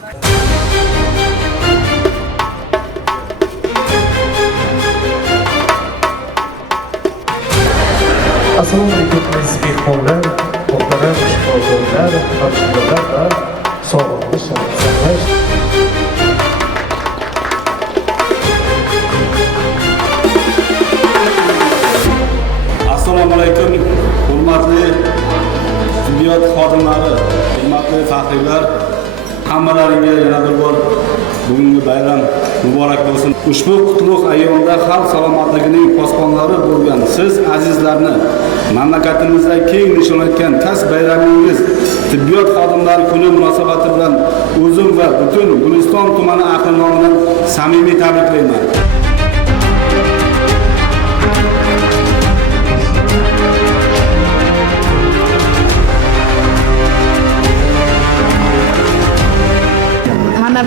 Assalomu alaykum aziz mehmonlar, muhtaram shifokorlar, hamshiralar va sog'liqni saqlash. Assalomu alaykum, hurmatli tibbiyot xodimlari, hurmatli faxriylar, hammalaringga yana bir bor bugungi bayram muborak bo'lsin. Ushbu qutlug' ayyomda xalq salomatligining posbonlari bo'lgan siz azizlarni mamlakatimizda keng nishonlangan kasb bayramingiz tibbiyot xodimlari kuni munosabati bilan o'zim va butun Guliston tumani ahli nomidan samimiy tabriklayman.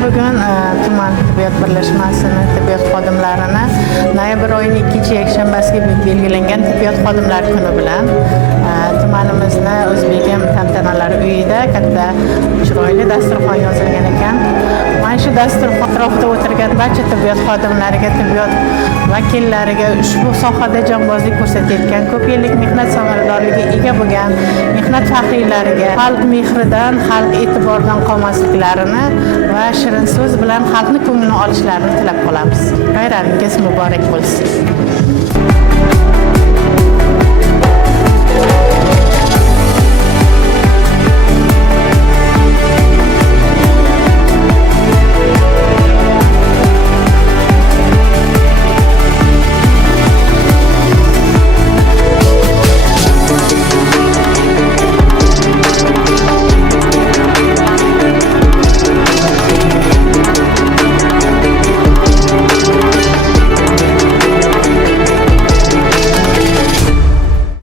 Bugun tuman tibbiyot birlashmasining tibbiyot xodimlarini noyabr oyining 2-yakshanbasiga belgilangan tibbiyot xodimlari kuni bilan tumanimizni O'zbekam tantanalari uyida katta chiroyli dasturxon yozilgan ekan. Mana shu dasturxon atrofida o'tirgan barcha tibbiyot xodimlariga, tibbiyot vakillariga, ushbu sohada jonbozlik ko'rsatayotgan, ko'p yillik mehnat samaradorligiga ega bo'lgan mehnat faxriylariga xalq mehridan, xalq e'tiboridan qolmasliklarini va shirin so'z bilan xalqni ko'nglini olishlarini tilab qolamiz. Bayramingiz muborak bo'lsin.